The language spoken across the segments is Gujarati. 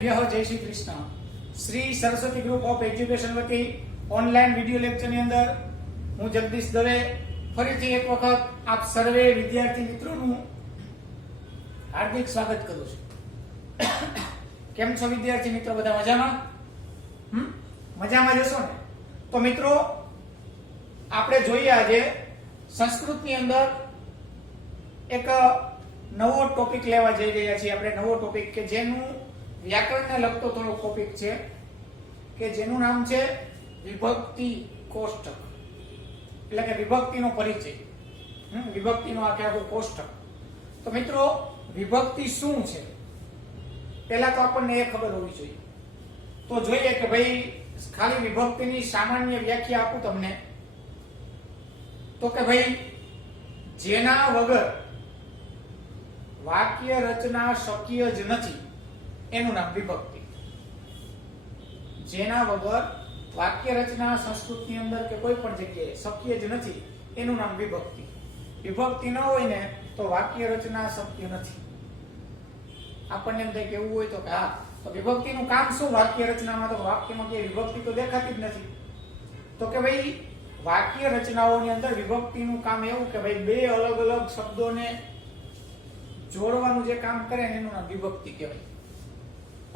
जय Shri Krishna. Shri Saraswati group of education वती ऑनलाइन विडियो लेक्चर ની અંદર હું જગદીશ દવે ફરીથી એક વખત આપ સર્વે વિદ્યાર્થી મિત્રોનું હાર્દિક સ્વાગત કરું છું। કેમ છો વિદ્યાર્થી મિત્રો? બધા મજામાં? મજામાં જશો ને? તો મિત્રો આપણે જોઈએ આજે સંસ્કૃતની અંદર એક નવો ટોપિક લેવા જઈ રહ્યા છીએ। આપણે નવો ટોપિક કે જેનું વ્યાકરણને લગતો થોડો ટોપિક છે કે જેનું નામ છે વિભક્તિ કોષ્ટક, એટલે કે વિભક્તિનો પરિચય, વિભક્તિનો આખો કોષ્ટક। તો મિત્રો વિભક્તિ શું છે પહેલા તો આપણને એ ખબર હોવી જોઈએ। તો જોઈએ કે ભાઈ ખાલી વિભક્તિની સામાન્ય વ્યાખ્યા આપું તમને તો કે ભાઈ જેના વગર વાક્ય રચના શક્ય જ નથી એનું નામ વિભક્તિ। જેના વગર વાક્ય રચના સંસ્કૃતની અંદર કે કોઈ પણ જગ્યાએ શક્ય જ નથી એનું નામ વિભક્તિ। વિભક્તિ ન હોય ને તો વાક્ય રચના શક્ય નથી। આપણને એમ થાય કે એવું હોય તો કે હા, તો વિભક્તિનું કામ શું વાક્ય રચનામાં? તો વાક્યમાં કે વિભક્તિ તો દેખાતી જ નથી। તો કે ભાઈ વાક્ય રચનાઓની અંદર વિભક્તિનું કામ એવું કે ભાઈ બે અલગ અલગ શબ્દોને જોડવાનું જે કામ કરે એનું નામ વિભક્તિ કહેવાય।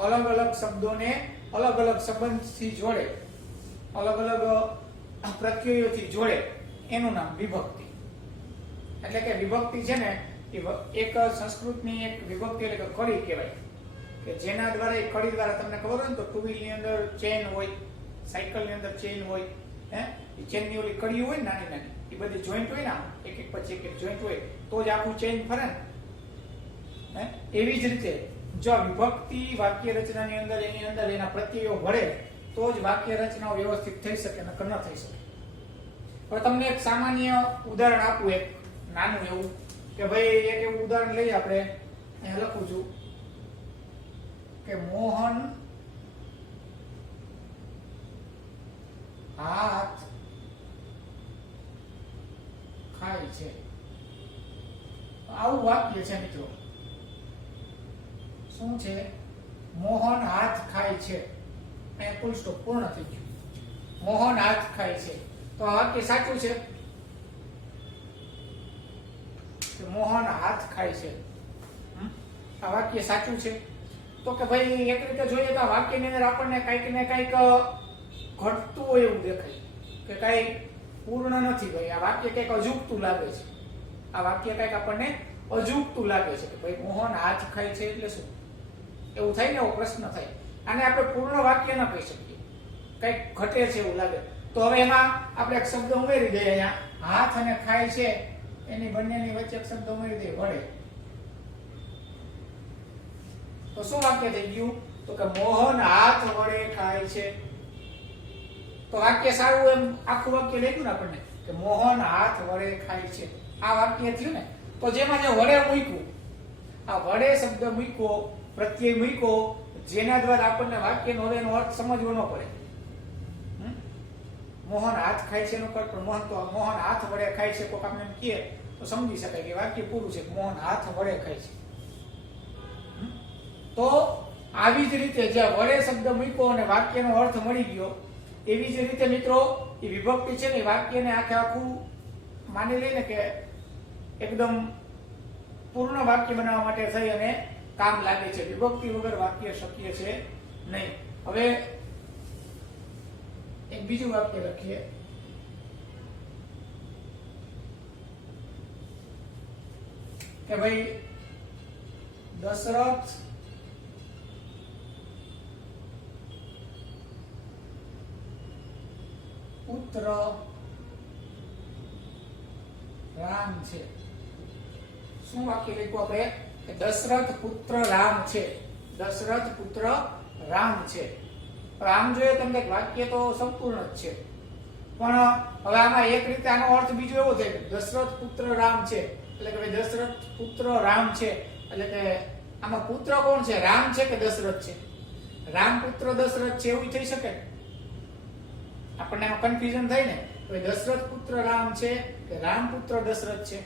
अलग अलग शब्दों ने अलग अलग संबंध थी जोड़े, अलग अलग प्रत्ययों थी जोड़े एનું નામ વિભક્તિ। એટલે કે વિભક્તિ છે ને એક સંસ્કૃતની એક વિભક્તિ એટલે કે કડી કહેવાય કે જેના દ્વારા એક કડી દ્વારા તમને ખબર હોય ને તો ટુ વ્હીલ ની અંદર ચેન હોય, સાયકલ ની અંદર ચેન હોય, એ ચેન ની ઓલી કડી હોય નાની નાની, એ બધી જોઈન્ટ હોય ને એક એક પછી એક જોઈન્ટ હોય તો જ આખું ચેન ફરે ને। એવી જ રીતે જો વિભક્તિ વાક્ય રચનાની અંદર એની અંદર એના પ્રત્યયો વળે તો જ વાક્ય રચનાઓ વ્યવસ્થિત થઈ શકે, નકર ન થઈ શકે। હવે તમને એક સામાન્ય ઉદાહરણ આપું, એક નાનું એવું કે ભાઈ એક એવું ઉદાહરણ લઈએ આપણે, અહીંયા લખું છું કે મોહન હાથ ખાય છે। આવું વાક્ય છે મિત્રો। શું છે? મોહન હાથ ખાય છે। અહીંયા ફૂલ સ્ટોપ પૂર્ણ થઈ ગયું। મોહન હાથ ખાય છે તો આ વાક્ય સાચું છે કે મોહન હાથ ખાય છે? આ વાક્ય સાચું છે? તો કે ભાઈ એક રીતે જોઈએ તો આ વાક્યની અંદર આપણને કંઈક ને કંઈક ઘટતું હોય એવું દેખાય કે કંઈ પૂર્ણ નથી ભાઈ, આ વાક્ય કંઈક અજુગતું લાગે છે। આ વાક્ય કંઈક આપણને અજુગતું લાગે છે કે ભાઈ મોહન હાથ ખાય છે એટલે શું? એવું થાય ને, એવો પ્રશ્ન થાય। આને આપણે પૂર્ણ વાક્ય ન કહી શકીએ, કંઈક ઘટે છે એવું લાગે। તો હવે એમાં આપણે એક શબ્દ ઉમેરી દઈએ, અહીંયા હાથ અને ખાય છે એની બંનેની વચ્ચે એક શબ્દ ઉમેરી દઈએ વડે, તો શું વાક્ય થઈ ગયું? તો કે મોહન હાથ વડે ખાય છે। તો વાક્ય સારું એમ આખું વાક્ય લખ્યું ને આપણને કે મોહન હાથ વડે ખાય છે, આ વાક્ય થયું ને। તો જેમાં જે વડે મૂક્યું, આ વડે શબ્દ મૂક્યો, પ્રત્યય મૂક્યો, જેના દ્વારા આપણને વાક્યનો હવે એનો અર્થ સમજવો ન પડે। મોહન હાથ ખાય છે એનો અર્થ પણ મોહન હાથ વડે ખાય છે કોક આપણે એમ કહે તો સમજી શકાય કે વાક્ય પૂરું છે, મોહન હાથ વડે ખાય છે। તો આવી જ રીતે જે વડે શબ્દ મૂક્યો અને વાક્યનો અર્થ મળી ગયો, એવી જ રીતે મિત્રો એ વિભક્તિ છે ને વાક્યને આખે આખું માની લઈને કે એકદમ પૂર્ણ વાક્ય બનાવવા માટે થઈ અને કામ લાગે છે। વિભક્તિ વગર વાક્ય શક્ય છે નહીં। હવે એક બીજું વાક્ય લખીએ કે ભાઈ દશરથ પુત્ર રામ છે। શું વાક્ય લખ્યું આપણે કે દશરથ પુત્ર રામ છે। દશરથ પુત્ર રામ છે। આમ જોઈએ તમને વાક્ય તો સંપૂર્ણ જ છે, પણ હવે આમાં એક રીતે આનો અર્થ બીજો એવો થાય કે દશરથ પુત્ર રામ છે એટલે કે ભાઈ દશરથ પુત્ર રામ છે એટલે કે આમાં પુત્ર કોણ છે? રામ છે કે દશરથ છે? રામ પુત્ર દશરથ છે એવું થઈ શકે? આપણને આમાં કન્ફ્યુઝન થાય ને, તો દશરથ પુત્ર રામ છે કે રામ પુત્ર દશરથ છે?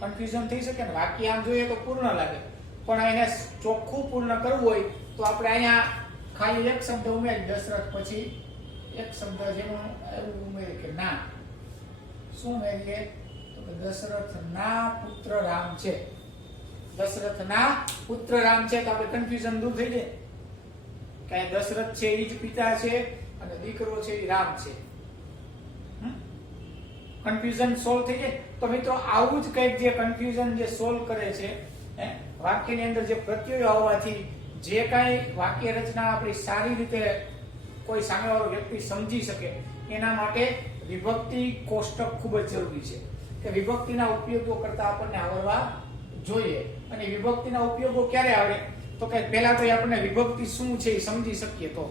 કન્ફ્યુઝન થઈ શકે ને। વાક્ય આમ જોઈએ તો પૂર્ણ લાગે પણ એને ચોખ્ખું પૂર્ણ કરવું હોય તો આપણે અહીંયા ખાલી એક શબ્દ ઉમેરી દશરથ પછી એક શબ્દ જેનું એવું ઉમેરીએ કે ના. શું ઉમેરીએ તો કે દશરથના પુત્ર રામ છે. દશરથના પુત્ર રામ છે તો આપણે કન્ફ્યુઝન દૂર થઈ જાય કે દશરથ છે એ જ પિતા છે અને દીકરો છે એ રામ છે. કન્ફ્યુઝન સોલ્વ થઈ જાય. તો મિત્રો આવું જ કંઈક જે કન્ફ્યુઝન જે સોલ્વ કરે છે વાક્યની અંદર જે પ્રત્યયો આવવાથી જે કાંઈ વાક્ય રચના આપણી સારી રીતે કોઈ સામેવાળો વ્યક્તિ સમજી શકે એના માટે વિભક્તિ કોષ્ટક ખૂબ જ જરૂરી છે કે વિભક્તિના ઉપયોગો કરતા આપણને આવડવા જોઈએ. અને વિભક્તિના ઉપયોગો ક્યારે આવડે તો કે પહેલા તો આપણને વિભક્તિ શું છે એ સમજી શકીએ. તો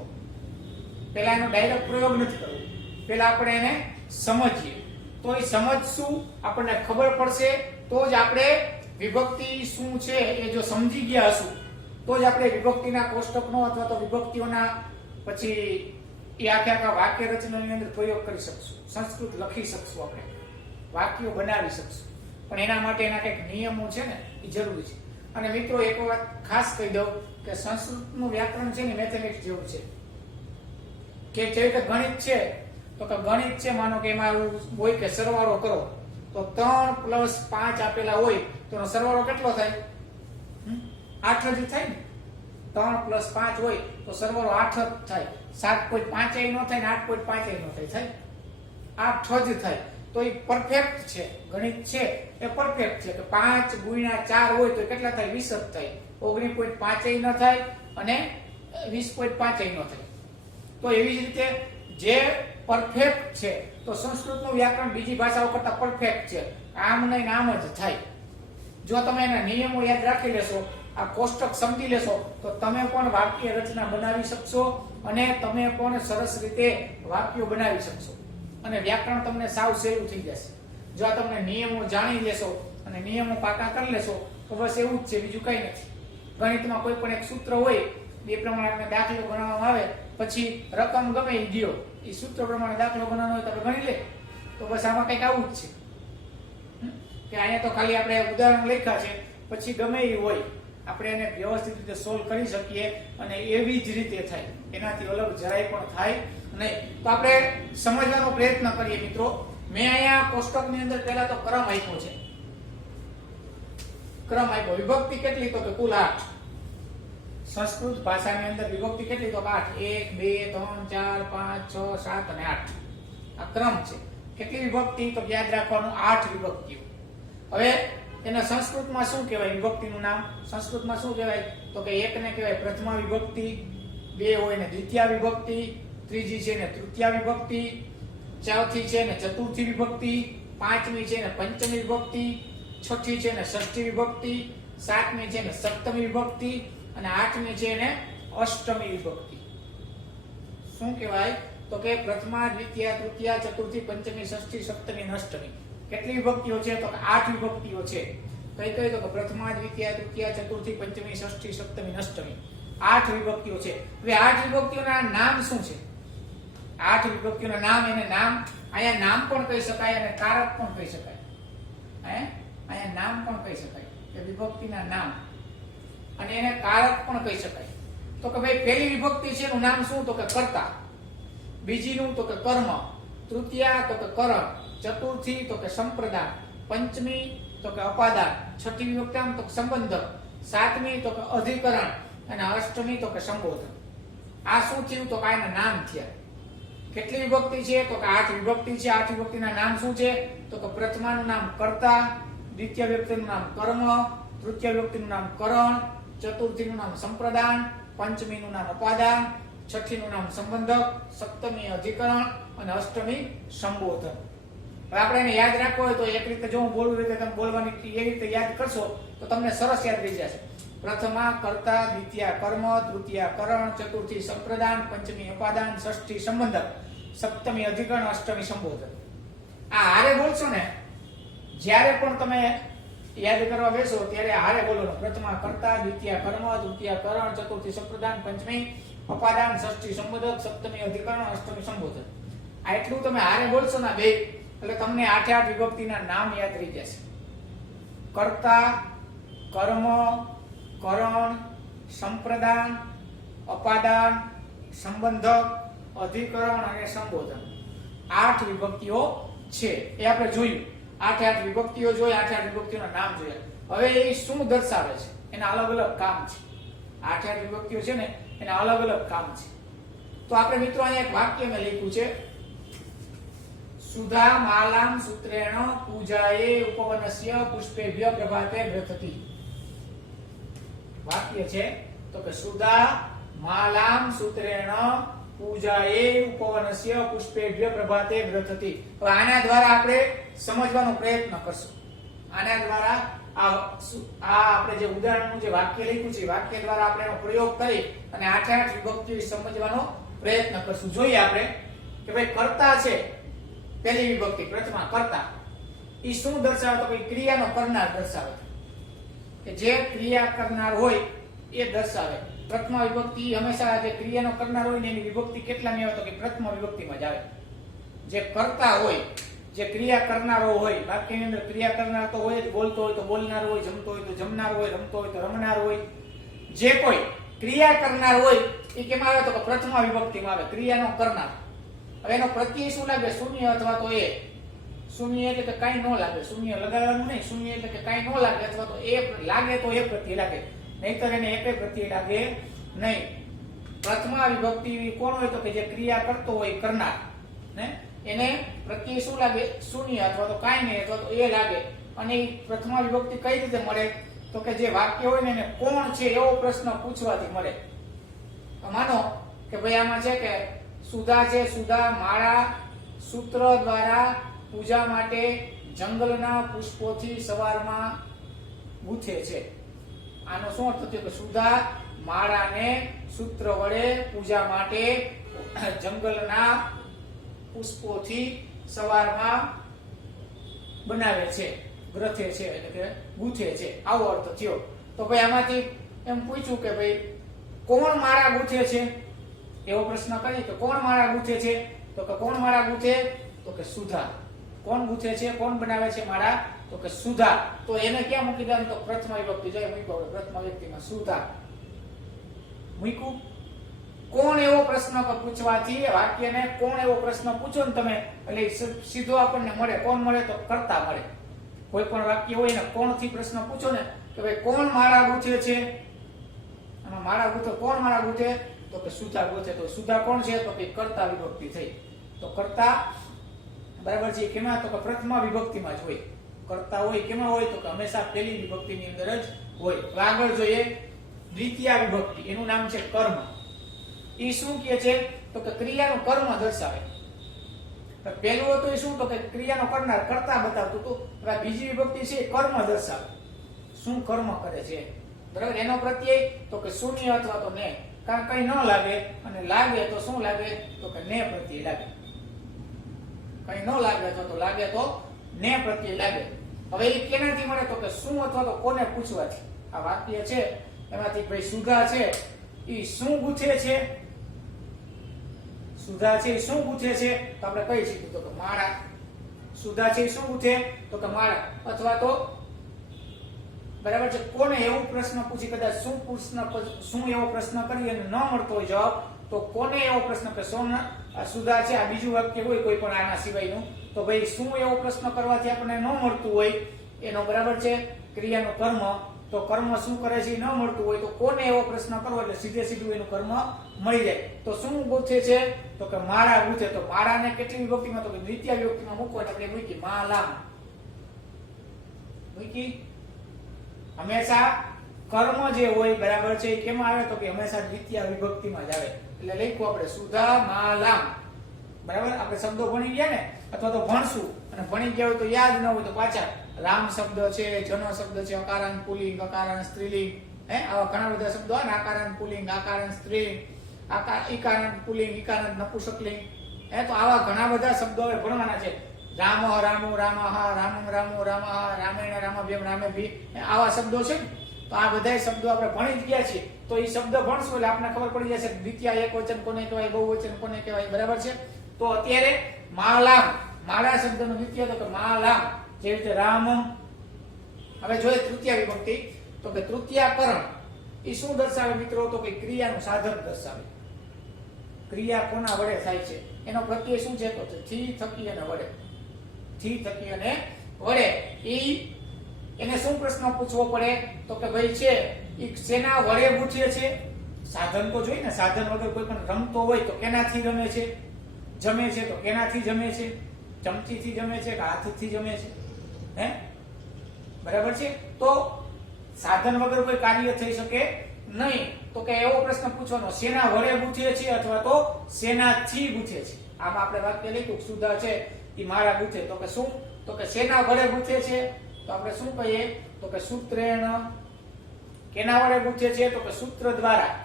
પહેલા એનો ડાયરેક્ટ પ્રયોગ નથી કરવો, પહેલા આપણે એને સમજીએ. તો એ સમજશું, આપણને ખબર પડશે તો જ આપણે વિભક્તિ શું છે એ જો સમજી ગયા હશું તો જ આપણે વિભક્તિના કોષ્ટકનો અથવા તો વિભક્તિઓના પછી એ આખા વાક્ય રચનાની અંદર પ્રયોગ કરી શકશું, સંસ્કૃત લખી શકશું, આપણે વાક્યો બનાવી શકશું. પણ એના માટે એના કંઈક નિયમો છે ને એ જરૂરી છે. અને મિત્રો એક વાત ખાસ કહી દઉં કે સંસ્કૃતનું વ્યાકરણ છે ને મેથેમેટિક્સ જેવું છે કે જેવી રીતે ગણિત છે તો કે ગણિત છે માનો કે એમાં એવું હોય કે સરવાળો કરો તો 3 + 5 આપેલા હોય તો એનો સરવાળો કેટલો થાય? 8 જ થાય ને. 3 + 5 હોય તો સરવાળો 8 જ થાય. 7.5 નો થાય ને 8.5 નો થાય. 8 જ થાય. તો એ પરફેક્ટ છે. ગણિત છે એ પરફેક્ટ છે કે 5 × 4 હોય તો કેટલા થાય? 20 જ થાય. 19.5 ન થાય અને 20.5 ન થાય. તો એવી જ રીતે જે પરફેક્ટ છે તો સંસ્કૃતનું વ્યાકરણ બીજી ભાષાઓ કરતા પરફેક્ટ છે. આમ નહીં આમ જ થાય. જો તમે એના નિયમો યાદ રાખી લેશો, આ કોષ્ટક સમજી લેશો તો તમે પણ વાક્ય રચના બનાવી શકશો અને તમે પણ સરસ રીતે વાક્યો બનાવી શકશો અને વ્યાકરણ તમને સાવ સહેલું થઈ જશે. જો આ તમને નિયમો જાણી લેશો અને નિયમો પાકા કરી લેશો તો બસ એવું જ છે, બીજું કંઈ નથી. ગણિતમાં કોઈ પણ એક સૂત્ર હોય એ પ્રમાણે આપણે દાખલો ગણવામાં આવે પછી રકમ ગમે એ દો, એ સૂત્ર પ્રમાણે દાખલો ગણવાનો હોય તો આપણે ગણી લે. તો બસ આમાં કંઈક આવું જ છે કે અહીંયા તો ખાલી આપણે ઉદાહરણ લખ્યા છે, પછી ગમે એ હોય આપણે એને વ્યવસ્થિત રીતે સોલ્વ કરી શકીએ અને એવી જ રીતે થાય, એનાથી અલગ જરાય પણ થાય નહીં. તો આપણે સમજવાનો પ્રયત્ન કરીએ મિત્રો. મેં અહીંયા કોષ્ટકની અંદર પહેલા તો ક્રમ આપ્યો છે. ક્રમ આપ્યો. વિભક્તિ કેટલી? તો કે કુલ 8. સંસ્કૃત ભાષાની અંદર વિભક્તિ કેટલી? તો 8. 1 2 3 4 5 6 7 અને 8. આ ક્રમ છે. કેટલી વિભક્તિ? તો યાદ રાખવાનું 8 વિભક્તિઓ. હવે એના સંસ્કૃતમાં શું કહેવાય? વિભક્તિનું નામ સંસ્કૃતમાં શું કહેવાય? તો કે એકને કહેવાય પ્રથમા વિભક્તિ, 2 હોય ને દ્વિતીય વિભક્તિ, ત્રીજી છે ને તૃતીય વિભક્તિ, ચોથી છે ને ચતુર્થી વિભક્તિ, પાંચમી છે ને પંચમી વિભક્તિ, છઠ્ઠી છે ને ષષ્ઠી વિભક્તિ, સાતમી છે ને સપ્તમી વિભક્તિ અને આઠમી છે ને અષ્ટમી વિભક્તિ. શું કહેવાય? તો કે પ્રથમા, દ્વિતીય, તૃતીય, ચતુર્થી, પંચમી, ષષ્ઠી, સપ્તમી અને અષ્ટમી. કેટલી વિભક્તિઓ છે? તો કે 8 વિભક્તિઓ છે. કઈ કઈ? તો કે પ્રથમા, દ્વિતીય, તૃતીય, ચતુર્થી, પંચમી, ષષ્ઠી, સપ્તમી અને અષ્ટમી. 8 વિભક્તિઓ છે. હવે 8 વિભક્તિઓના નામ શું છે? 8 વિભક્તિઓના નામ, એને નામ અહીંયા નામ પણ કહી શકાય અને કારક પણ કહી શકાય. અહીંયા નામ પણ કહી શકાય કે વિભક્તિના નામ, અને એને કારક પણ કહી શકાય. તો કે ભાઈ પહેલી વિભક્તિ છે એનું નામ શું? તો કે કર્તા, બીજીનું તો કે કર્મ, તૃતીય તો કે કરણ, ચતુર્થી તો કે સંપ્રદાન, પંચમી તો કે અપાદાન, છઠ્ઠી વિભક્તિ તો કે સંબંધક, સાતમી તો કે અધિકરણ અને અષ્ટમી તો કે સંબોધન. આ શું થયું? તો કે આના નામ થયા. કેટલી વિભક્તિ છે? તો કે 8 વિભક્તિ છે. 8 વિભક્તિના નામ શું છે? તો કે પ્રથમાનું નામ કર્તા, દ્વિતીય વિભક્તિનું નામ કર્મ, તૃતીય વિભક્તિનું નામ કરણ, ચતુર્થીનું નામ સંપ્રદાન, પંચમીનું નામ અપાદાન, છઠ્ઠીનું નામ સંબંધક, સપ્તમી અધિકરણ અને અષ્ટમી સંબોધન. હવે આપણે એને યાદ રાખવો હોય તો એક રીતે જો હું બોલું રીતે તમે બોલવાની એ રીતે યાદ કરશો તો તમને સરસ યાદ રહી જશે. પ્રથમા કર્તા, દ્વિતીય કર્મ, તૃતીય કરણ, ચતુર્થી સંપ્રદાન, પંચમી અપાદાન, ષષ્ઠી સંબંધક, સપ્તમી અધિકરણ, અષ્ટમી સંબોધન. આ હારે બોલશો ને જ્યારે પણ તમે યાદ કરવા બેસો ત્યારે હારે બોલવાનું. પ્રથમા કર્તા, દ્વિતીય કર્મ, તૃતીય કરણ, ચતુર્થી સંપ્રદાન, પંચમી અપાદાન, ષષ્ઠી સંબંધક, સપ્તમી અધિકરણ, અષ્ટમી સંબોધન. આ એટલું તમે હારે બોલશો ને બે એટલે તમને 8 વિભક્તિના નામ યાદ રહી જશે. કર્તા, કર્મ, કરણ, સંપ્રદાન, અપાદાન, સંબંધક, અધિકરણ અને સંબોધન. 8 વિભક્તિઓ છે એ આપણે જોયું. 8 વિભક્તિઓ જોઈ, 8 વિભક્તિઓના નામ જોયા. હવે એ શું દર્શાવે છે? એના અલગ અલગ કામ છે. 8 વિભક્તિઓ છે ને એના અલગ અલગ કામ છે. તો આપણે મિત્રો અહીંયા એક વાક્ય મેં લખ્યું છે, સુધા માલામ સૂત્રેણ પૂજાએ ઉપવનસ્ય પુષ્પેભ્ય પ્રભાતે વ્રતતિ. વાક્ય છે તો કે સુધા માલામ સૂત્રેણ પૂજાએ ઉપવનસ્ય પુષ્પેભ્ય પ્રભાતે વ્રતતિ. હવે આના દ્વારા આપણે સમજવાનો પ્રયત્ન કરશું. આના દ્વારા આ આપણે જે ઉદાહરણનું જે વાક્ય લખ્યું છે વાક્ય દ્વારા આપણે એનો પ્રયોગ કરી અને 8 વિભક્તિઓ સમજવાનો પ્રયત્ન કરશું. જોઈએ આપણે કે ભાઈ કર્તા છે, પહેલી વિભક્તિ પ્રથમા કર્તા, એ શું દર્શાવે? તો કે ક્રિયાનો કરનાર દર્શાવે, કે જે ક્રિયા કરનાર હોય એ દર્શાવે. પ્રથમ વિભક્તિ હંમેશા જે ક્રિયાનો કરનાર હોય ને એની વિભક્તિ કેટલામી આવે? તો કે પ્રથમ વિભક્તિમાં જ આવે. જે કર્તા હોય, જે ક્રિયા કરનારો હોય, વાક્યની અંદર ક્રિયા કરનાર તો હોય જ, બોલતો હોય તો બોલનાર હોય, જમતો હોય તો જમનાર હોય, રમતો હોય તો રમનાર હોય. જે કોઈ ક્રિયા કરનાર હોય એ કેમ આવે? તો કે પ્રથમ વિભક્તિમાં આવે, ક્રિયાનો કરનાર. હવે એનો પ્રત્યય શું લાગે? શૂન્ય અથવા તો એ. શૂન્ય એટલે કે કાંઈ ન લાગે, શૂન્ય લગાડવાનું નહીં. શૂન્ય એટલે કે કાંઈ ન લાગે અથવા તો એ લાગે તો એ પ્રત્યય લાગે, નહીતર એને એક પ્રત્યય લાગે નહીં. પ્રથમ વિભક્તિ કોણ હોય? તો કે જે ક્રિયા કરતો હોય, કરનાર ને એને પ્રત્યય શું લાગે? શૂન્ય અથવા તો કાંઈ નહીં અથવા તો એ લાગે. અને પ્રથમ વિભક્તિ કઈ રીતે મળે? તો કે જે વાક્ય હોય ને એને કોણ છે એવો પ્રશ્ન પૂછવાથી મળે. માનો કે ભાઈ આમાં છે કે સુધા છે, સુધા માળા સૂત્ર દ્વારા પૂજા માટે જંગલના પુષ્પોથી સવારમાં ગૂંથે છે. આનો શું અર્થ થયો? કે સુધા માળાને સૂત્ર વડે પૂજા માટે જંગલના પુષ્પોથી સવારમાં બનાવે છે, ગ્રથે છે એટલે કે ગૂંથે છે, આવો અર્થ થયો. તો ભાઈ આમાંથી એમ પૂછ્યું કે ભાઈ કોણ માળા ગૂંથે છે? એવો પ્રશ્ન કરીએ તો કોણ માળા ગૂંથે છે? તો કે કોણ માળા ગૂંથે? તો કે સુધા. કોણ ગૂંથે છે? કોણ બનાવે છે માળા? તો કે સુધા. તો એને ક્યાં મૂકી દેવાનું? તો પ્રથમ વિભક્તિ જોઈએ મૂક્યો, પ્રથમ વ્યક્તિમાં સુધા મૂક્યું. કોણ એવો પ્રશ્ન પૂછવાથી વાક્યને કોણ એવો પ્રશ્ન પૂછો ને તમે એટલે સીધો આપણને મળે. કોણ મળે? તો કર્તા મળે. કોઈ પણ વાક્ય હોય ને કોણથી પ્રશ્ન પૂછો ને કે ભાઈ કોણ માળા ગૂંથે છે? આમાં માળા ગૂંથે, કોણ માળા ગૂંથે? તો કે સુધા ગૂંથે. તો સુધા કોણ છે? તો કે કર્તા વિભક્તિ થઈ. તો કર્તા બરાબર છે કેમાં? તો કે પ્રથમ વિભક્તિમાં જ હોય. કર્તા હોય કેમાં હોય? તો કે હંમેશા પહેલી વિભક્તિની અંદર જ હોય. આગળ જોઈએ દ્વિતીય વિભક્તિ, એનું નામ છે કર્મ. એ શું કહે છે? તો કે ક્રિયાનું કર્મ દર્શાવે. પહેલું હતું એ શું? તો કે ક્રિયાનો કરનાર કર્તા બતાવતું હતું. હવે બીજી વિભક્તિ છે કર્મ દર્શાવે, શું કર્મ કરે છે. બરાબર. એનો પ્રત્યય તો કે શૂન્ય અથવા તો ને, કારણ કઈ ન લાગે અને લાગે તો શું લાગે? તો કે ને પ્રત્યય લાગે. કઈ ન લાગે અથવા તો લાગે તો ને પ્રત્યય લાગે. હવે એ કેનાથી મળે? તો કે શું અથવા તો કોને પૂછવાથી. આ વાક્ય છે એમાંથી ભાઈ સુધા છે એ શું ગૂંથે છે? સુધા છે શું ગૂંથે છે? તો આપણે કઈ શીખ્યું? તો કે માળા. સુધા છે શું ગૂંથે? તો કે માળા. અથવા તો બરાબર છે કોને એવો પ્રશ્ન પૂછી, કદાચ શું એવો પ્રશ્ન કરી અને ન મળતો હોય જવાબ, તો કોને એવો પ્રશ્ન કે સુધા છે આ બીજું વાક્ય હોય કોઈ પણ આના સિવાયનું, તો ભાઈ શું એવો પ્રશ્ન કરવાથી આપણને ન મળતું હોય એનો બરાબર છે ક્રિયાનો કર્મ. તો કર્મ શું કરે છે એ ન મળતું હોય તો કોને એવો પ્રશ્ન કરવો એટલે સીધે સીધું એનું કર્મ મળી જાય. તો શું ગૂંથે છે? તો કે માળા ગૂંથે. તો માળાને કેટલી વિભક્તિમાં? તો કે દ્વિતીય વિભક્તિમાં મૂકો એટલે આપણે મૂકી માલામ મૂકી. હંમેશા કર્મ જે હોય બરાબર છે એ કેમાં આવે? તો કે હંમેશા દ્વિતીય વિભક્તિમાં જ આવે. એટલે લખ્યું આપણે સુધા માલામ. બરાબર. આપણે શબ્દો ભણી ગયા ને અથવા તો ભણશું અને ભણી ગયા હોય તો યાદ ન હોય તો પાછા રામ શબ્દ છે, જન શબ્દ છે, અકારાંત પુલ્લિંગ, અકારાંત સ્ત્રીલિંગ, આવા ઘણા બધા શબ્દો આવે ને, આકારાંત પુલ્લિંગ, આકારાંત સ્ત્રીલિંગ, ઈકારાંત પુલ્લિંગ, ઈકારાંત નપુંસકલિંગ. તો આવા ઘણા બધા શબ્દો હવે ભણવાના છે. રામ રામુ રામઃ, રામં રામો રામઃ, રામેણ રામાભ્યમ રામેભી, આવા શબ્દો છે ને. તો આ બધા શબ્દો આપણે ભણી જ ગયા છીએ. તો એ શબ્દ ભણશું એટલે આપણને ખબર પડી જશે દ્વિતીય એકવચન કોને કહેવાય, બહુવચન કોને કહેવાય. બરાબર છે. તો અત્યારે માલામ, માળા શબ્દનો દ્વિતીય તો કે માલામ, જેવી રીતે રામમ. હવે જોઈએ તૃતીય વિભક્તિ, તો કે તૃતીયાકરણ. એ શું દર્શાવે મિત્રો? તો કે ક્રિયાનું સાધન દર્શાવે. ક્રિયા કોના વડે થાય છે એનો પ્રત્યય શું છે? તો થી, થકી અને વડે. થી, થકી અને વડે. એને શું પ્રશ્ન પૂછવો પડે? તો કે ભાઈ છે એ શેના વડે પૂછે છે? સાધન તો જોઈએ ને. સાધન વગર કોઈ પણ રમતો હોય તો કેનાથી રમે છે? જમે છે તો કેનાથી જમે છે? ચમચીથી જમે છે કે હાથથી જમે છે? હે, બરાબર છે. તો સાધન વગર કોઈ કાર્ય થઈ શકે નહીં. તો કે એવો પ્રશ્ન પૂછવાનો, શેના વડે ગૂંથે છે અથવા તો શેનાથી ગૂંથે છે? આમાં આપણે વાક્ય લખ્યું સુધા છે એ માળા ગૂંથે. તો કે શું? તો કે શેના વડે ગૂંથે છે? તો આપણે શું કહીએ? તો કે સૂત્રેણ. કેના વડે ગૂંથે છે? તો કે સૂત્ર દ્વારા.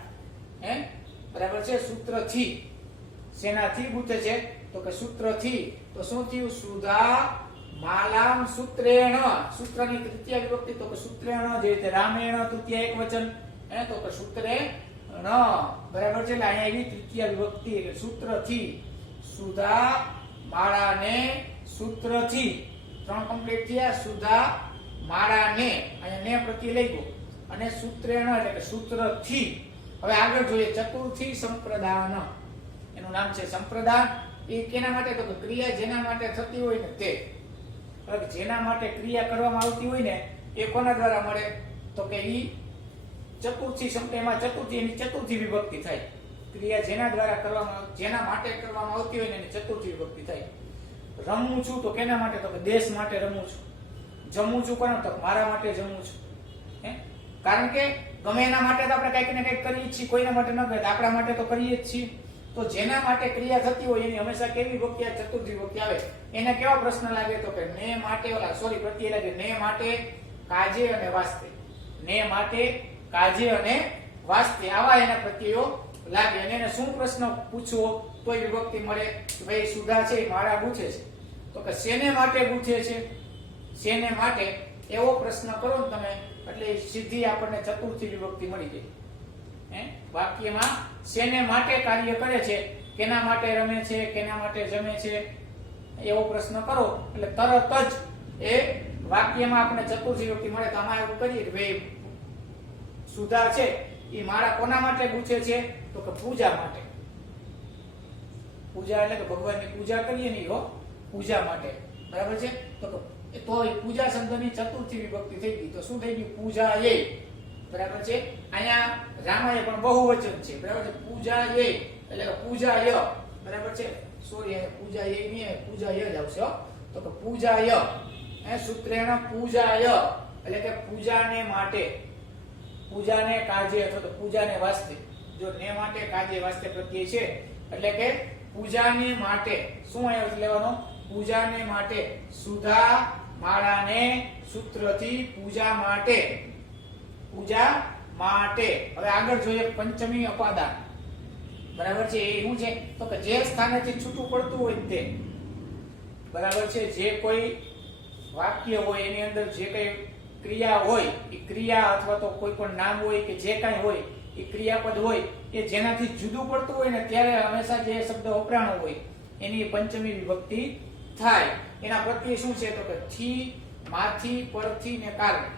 હે, બરાબર છે. સૂત્રથી. શેનાથી ગૂંથે છે? તો કે સૂત્રથી. તો શું થયું? સુધા માલામ સૂત્રેણ. સૂત્રની તૃતીય વિભક્તિ. તો કે સૂત્રેણ. જે રીતે રામેણ તૃતીય એકવચન. હે, તો કે સૂત્રેણ. બરાબર છે. એટલે અહીંયા એવી તૃતીય વિભક્તિ એટલે સૂત્રથી. સુધા માળાને સૂત્રથી. 3 કમ્પ્લીટ થયા. સુધા માળાને અહીંયા ને પ્રત્યય લઈ ગયો અને સૂત્રેણ એટલે કે સૂત્રથી. હવે આગળ જોઈએ ચતુર્થી સંપ્રદાન. એનું નામ છે સંપ્રદાન. એ કેના માટે? તો કે ક્રિયા જેના માટે થતી હોય ને તે. હવે જેના માટે ક્રિયા કરવામાં આવતી હોય ને એ કોના દ્વારા મળે? તો કે ઈ ચતુર્થી સંપ્રદાયમાં ચતુર્થી એની ચતુર્થી વિભક્તિ થાય. ક્રિયા જેના દ્વારા કરવામાં, જેના માટે કરવામાં આવતી હોય ને એની ચતુર્થી વિભક્તિ થાય. રમું છું તો કેના માટે? તો કે દેશ માટે રમું છું. જમું છું કોના? તો મારા માટે જમું છું. હે, કારણ કે ગમે એના માટે તો આપણે કંઈક ને કંઈક કરીએ છીએ. કોઈના માટે ન કરીએ, આપણા માટે તો કરીએ જ છીએ. તો જેના માટે ક્રિયા થતી હોય એની હંમેશા કેવી વિભક્તિ આવે? ચતુર્થી વિભક્તિ આવે. એને કેવો પ્રશ્ન લાગે? તો કે ને માટે પ્રત્યય લાગે. ને માટે કાજે અને વાસ્તે. ને માટે કાજે અને વાસ્તે આવા એના પ્રત્યયો લાગે. અને એને શું પ્રશ્ન પૂછવો તોય વિભક્તિ મળે કે ભાઈ સુધા છે માળા ગૂંથે છે. તો કે શેને માટે ગૂંથે છે? શેને માટે એવો પ્રશ્ન કરો ને તમે એટલે સીધી આપણને ચતુર્થી વિભક્તિ મળી જાય. હે, વાક્યમાં શેને માટે કાર્ય કરે છે, કેના માટે રમે છે, કેના માટે જમે છે એવો પ્રશ્ન કરો એટલે તરત જ એ વાક્યમાં આપણને ચતુર્થી વિભક્તિ મળે. તો આમાં એવું કરીએ કે ભાઈ સુધા છે એ માળા કોના માટે ગૂંથે છે? તો કે પૂજા માટે. પૂજા એટલે કે ભગવાનની પૂજા કરીએ ને, પૂજા માટે. બરાબર છે. તો એ પૂજા શબ્દની ચતુર્થી વિભક્તિ થઈ ગઈ. તો શું થઈ ગયું? પૂજા એ. બરાબર છે. અહીંયા રામાય પણ બહુવચન છે. બરાબર છે. પૂજા એ એટલે કે પૂજા ય. બરાબર છે. સોરી, પૂજા એ નહીં, પૂજા ય જ આવશે. તો કે પૂજા ય. સૂત્રેણ પૂજા ય એટલે કે પૂજાને માટે. પૂજાને કાજે અથવા તો પૂજાને વાસ્તે. જો ને માટે કાજે વાસ્તે પ્રત્યય છે એટલે કે પૂજાને માટે. શું અહીંયા લેવાનો? પૂજાને માટે. સુધા માળાને સૂત્રથી પૂજા માટે. પૂજા માટે. હવે આગળ જોઈએ પંચમી અપાદાન. બરાબર છે. એ શું છે? તો કે જે સ્થાનેથી છૂટું પડતું હોય તે. બરાબર છે. જે કોઈ વાક્ય હોય એની અંદર જે કઈ ક્રિયા હોય એ ક્રિયા અથવા તો કોઈ પણ નામ હોય કે જે કાંઈ હોય એ ક્રિયાપદ હોય એ જેનાથી જુદું પડતું હોય ને ત્યારે હંમેશા જે શબ્દ વપરાણો હોય એની પંચમી વિભક્તિ થાય. એના પ્રત્યય શું છે? તો કે થી, માથી, પરથી ને કારણે.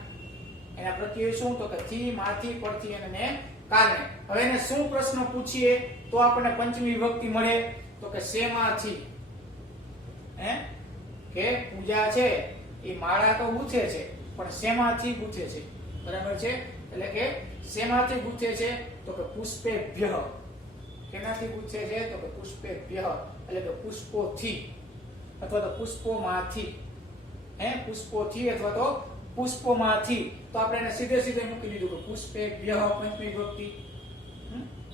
એના પ્રત્યય શું? તો કે થી, માથી, પરથી અને કારણે. હવે એને શું પ્રશ્ન પૂછીએ તો આપણને પંચમી વિભક્તિ મળે? તો કે શેમાંથી. હે, કે પૂજા છે એ માળા તો ગૂંથે છે પણ શેમાંથી ગૂંથે છે? બરાબર છે. એટલે કે શેમાંથી ગૂંથે છે? તો કે પુષ્પેભ્યઃ. કેનાથી ગૂંથે છે? તો કે પુષ્પેભ્યઃ એટલે કે પુષ્પોથી અથવા તો પુષ્પોમાંથી. હે, પુષ્પોથી અથવા તો પુષ્પોમાંથી. તો આપણે એને સીધે મૂકી દીધું કે પુષ્પેભ્યઃ પંચમી વિભક્તિ.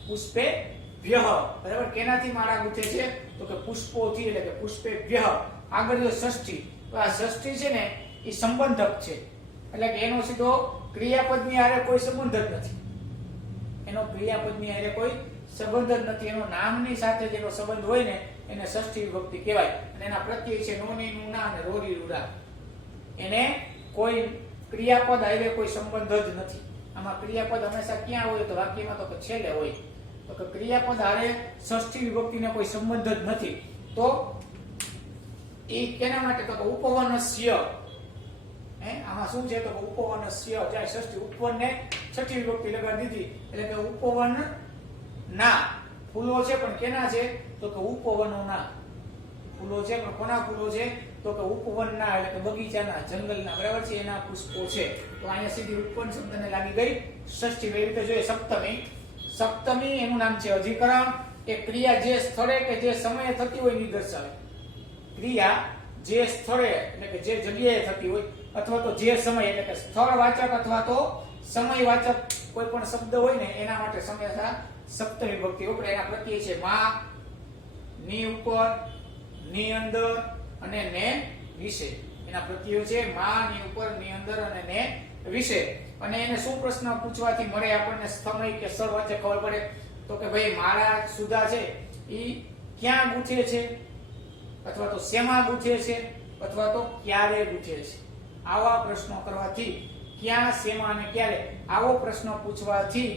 પુષ્પેભ્યઃ. બરાબર. કેનાથી માળા ગૂંથે છે? તો કે પુષ્પોથી એટલે કે પુષ્પેભ્યઃ. આગળ જો ષષ્ઠી. તો આ ષષ્ઠી છે ને એ સંબંધક છે એટલે કે એનો સીધો ક્રિયાપદની હારે કોઈ સંબંધ જ નથી. એનો ક્રિયાપદની હારે કોઈ સંબંધ જ નથી. એનો નામની સાથે જેનો સંબંધ હોય ને એને ષષ્ઠી વિભક્તિ કહેવાય. અને એના પ્રત્યય છે નોની, નુના અને રોરી, રૂડા. એને કોઈ ક્રિયાપદ હારે કોઈ સંબંધ જ નથી. આમાં ક્રિયાપદ હંમેશા ક્યાં હોય? તો વાક્યમાં તો કે છેલ્લે હોય. તો કે ક્રિયાપદ હારે ષષ્ઠી વિભક્તિનો કોઈ સંબંધ જ નથી. તો એ કેના માટે? તો ઉપવનસ્ય. આમાં શું છે તો કે ઉપવનસ્ય જાય ષષ્ઠી, ઉપવનને છઠ્ઠી વિભક્તિ લગાડી દીધી એટલે કે ઉપવન ના ફૂલો છે પણ કેના છે તો કે ઉપવનોના ફૂલો છે પણ કોના ફૂલો છે તો કે ઉપવનના એટલે કે બગીચાના જંગલના બરાબર છે એના પુષ્પો છે. તો અહીંયા સીધી ઉપવન શબ્દને લાગી ગઈ ષષ્ઠી. એવી રીતે જોઈએ સપ્તમી. સપ્તમી એનું નામ છે અધિકરણ. એ ક્રિયા જે સ્થળે કે જે સમયે થતી હોય એ દર્શાવે. ક્રિયા જે સ્થળે એટલે કે જે જગ્યાએ થતી હોય અથવા તો જે સમય એટલે કે સ્થળવાચક અથવા તો સમયવાચક કોઈ પણ શબ્દ હોય ને એના માટે હંમેશા સપ્તમી વિભક્તિ વપરાય. એના પ્રત્યય છે માં, ની ઉપર, ની અંદર અને ને વિશે. એના પ્રત્યયો છે માં, ની ઉપર, ની અંદર અને ને વિશે. અને એને શું પ્રશ્ન પૂછવાથી મળે આપણને સમય કે સ્થળવાચક ખબર પડે તો કે ભાઈ મારા સુધા છે ઈ ક્યાં ગૂંથે છે અથવા તો શેમાં ગૂંથે છે અથવા તો ક્યારે ગૂંથે છે. આવા પ્રશ્નો કરવાથી ક્યાં, શેમાં અને ક્યારે આવો પ્રશ્ન પૂછવાથી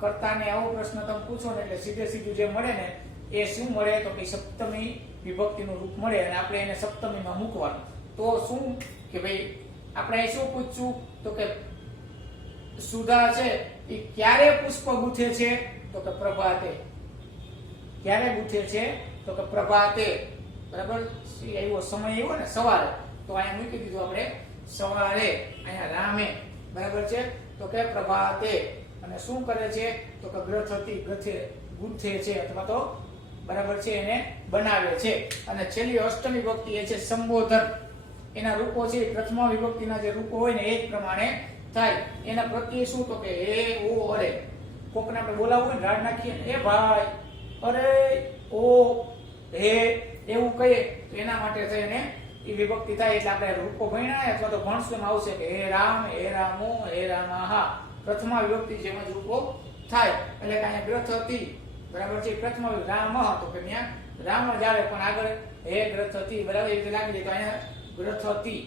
કર્તાને આવો પ્રશ્ન તમે પૂછો ને એટલે સીધે સીધું જે મળે ને એ શું મળે તો કે સપ્તમી વિભક્તિનું રૂપ મળે અને આપણે એને સપ્તમીમાં મૂકવાનું. તો શું કે ભાઈ આપણે શું પૂછશું તો કે સુધા છે એ ક્યારે પુષ્પ ગૂંથે છે તો કે પ્રભાતે. ક્યારે ગૂંથે છે તો કે પ્રભાતે. બરાબર આવ્યો સમય આવ્યો ને સવારે તો અહીંયા મૂકી દીધું આપણે સવારે. અહીંયા રામે બરાબર છે તો કે પ્રભાતે. અને શું કરે છે તો કે ગ્રથતી ગૂંથે છે અથવા તો બરાબર છે એને બનાવે છે. અને છેલ્લી અષ્ટમી વિભક્તિ એ છે સંબોધન. એના રૂપો છે પ્રથમ વિભક્તિના જે રૂપો હોય ને એ જ પ્રમાણે થાય. એના પ્રત્યે શું તો કે હે, ઓ, અરે. કોકને આપણે બોલાવવું હોય ને રાડ નાખીએ ને એ ભાઈ, અરે, ઓ, હે એવું કહીએ તો એના માટે થઈને એ વિભક્તિ થાય. એટલે આપણે રૂપો ભણ્યા અથવા તો ભણશું એમાં આવશે કે હે રામ, હે રામો, હે રામાહા. પ્રથમ વિભક્તિ જેમ જ રૂપો થાય. એટલે કે અહીંયા ગ્રથ હતી બરાબર છે પ્રથમ રામ તો કે ત્યાં રામ જ આવે પણ આગળ હે ગ્રથ હતી બરાબર એ રીતે લાગી દે તો અહીંયા ગ્રથ હતી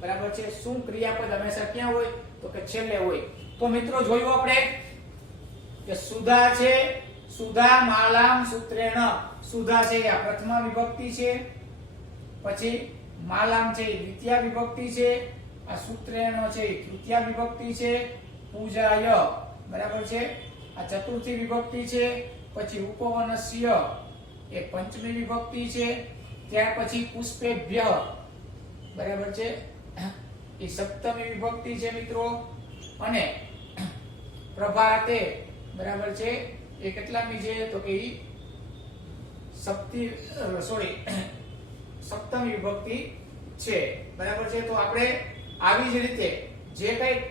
બરાબર છે. શું ક્રિયાપદ હંમેશા ક્યાં હોય તો કે છેલ્લે હોય. તો મિત્રો જોયું આપણે કે સુધા છે, સુધા માલામ સૂત્રેણ. સુધા છે આ પ્રથમ વિભક્તિ છે, પછી માલામ છે એ દ્વિતીય વિભક્તિ છે, આ સૂત્રેણ છે એ તૃતીય વિભક્તિ છે, પૂજાય બરાબર છે આ ચતુર્થી વિભક્તિ છે, પછી ઉપવનસ્ય એ પંચમી વિભક્તિ છે, ત્યાર પછી પુષ્પેભ્ય બરાબર છે એ સપ્તમી વિભક્તિ છે મિત્રો, અને પ્રભાતે બરાબર છે એ કેટલામી છે તો કે સપ્તમી વિભક્તિ છે બરાબર છે. તો આપણે આવી જ રીતે જે કઈ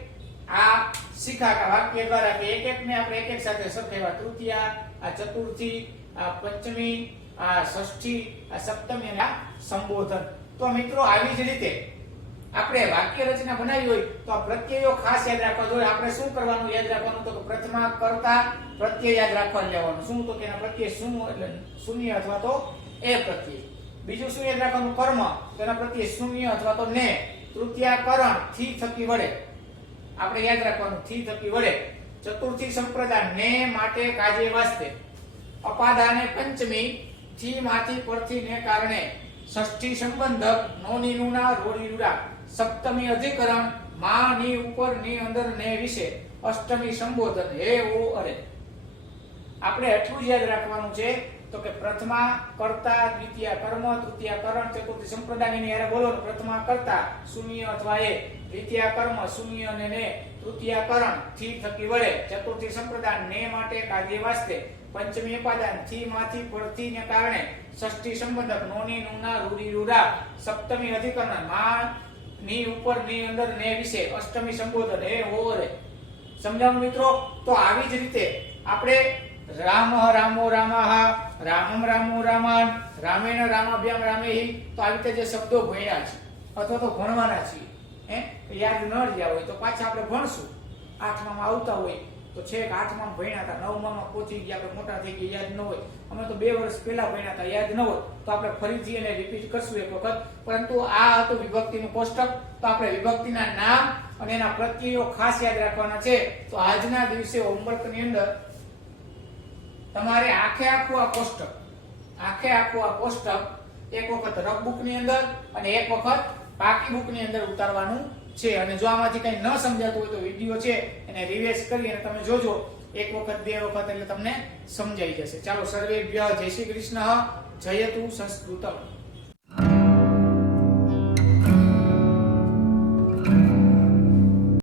આ શીખા વાક્ય દ્વારા કે એક એક ને આપણે એક એક સાથે સરખેવા તૃતીય, આ ચતુર્થી, આ પંચમી, આ ષષ્ઠી, આ સપ્તમી અને આ સંબોધન. તો મિત્રો આવી જ રીતે આપણે વાક્ય રચના બનાવી હોય તો આ પ્રત્યયો ખાસ યાદ રાખવા જોઈએ. આપણે શું કરવાનું યાદ રાખવાનું તો પ્રથમા કર્તા પ્રત્યય યાદ રાખવાનું લેવાનું. શું તો કે એના પ્રત્યય શું એટલે શૂન્ય અથવા તો એ પ્રત્યય. બીજું શું યાદ રાખવાનું કર્મ તો એના પ્રત્યય શૂન્ય અથવા તો ને. તૃતીયાકરણ થી થકી વડે આપણે યાદ રાખવાનું થી થકી વડે. ચતુર્થી સંપ્રદાય ને માટે કાજે વાસ્તે. અપાદાને પંચમી થી માંથી પરથી ને કારણે. ષષ્ઠી સંબંધક નોની નુના રોડી રૂડા. સપ્તમી અધિકરણ માં ની ઉપર ની અંદર ને વિશે. અષ્ટમી સંબોધન હે, ઓ, અરે. આપણે એટલું જ યાદ રાખવાનું છે તો કે પ્રથમા કર્તા, દ્વિતીય કર્મ, તૃતીય કરણ, ચતુર્થી સંપ્રદાયની યારે બોલો. પ્રથમા કર્તા શૂન્ય અથવા એ, દ્વિતીય કર્મ શૂન્ય અને ને, તૃતીય કરણ થી થકી વડે, ચતુર્થી સંપ્રદાય ને માટે કાર્ય વાસ્તે, પંચમી ઉપાદાન થી માંથી પરથી ને કારણે, ષષ્ઠી સંબંધક નોની નુના રૂડી રૂડા, સપ્તમી અધિકરણ માં ની ઉપર ની અંદર ને વિશે, અષ્ટમી સંબોધન હે, ઓ, રે. સમજાણું મિત્રો? તો આવી જ રીતે આપણે રામ રામો રામાહા, રામમ રામો રામાન, રામેણ રામાભ્યામ રામેહી, તો આવી રીતે જે શબ્દો ભણ્યા છે અથવા તો ભણવાના છીએ યાદ ન રહ્યા હોય તો પાછા આપણે ભણશું. 8માં આવતા હોય તો છેક 8માં ભણ્યા હતા, 9માં પહોંચી ગયા, આપણે મોટા થઈ ગયા, યાદ ન હોય. અમે તો 2 વર્ષ પહેલા ભણ્યા હતા, યાદ ન હોય તો આપણે ફરીથી એને રિપીટ કરશું એક વખત. પરંતુ આ હતું વિભક્તિનું કોષ્ટક. તો આપણે વિભક્તિના નામ અને એના પ્રત્યયો ખાસ યાદ રાખવાના છે. તો આજના દિવસે હોમવર્કની અંદર તમારે આખે આખું આ કોષ્ટક એક વખત રફ બુક ની અંદર અને એક વખત પાકી બુક ની અંદર ઉતારવાનું છે. અને જો આમાંથી કઈ ન સમજાતું હોય તો વિડીયો છે એને રિવાઇઝ કરી અને તમે જોજો, એક વખત બે વખત એટલે તમને સમજાઈ જશે. ચાલો, સર્વેભ્ય જય શ્રી કૃષ્ણ, જયતુ સંસ્કૃતમ.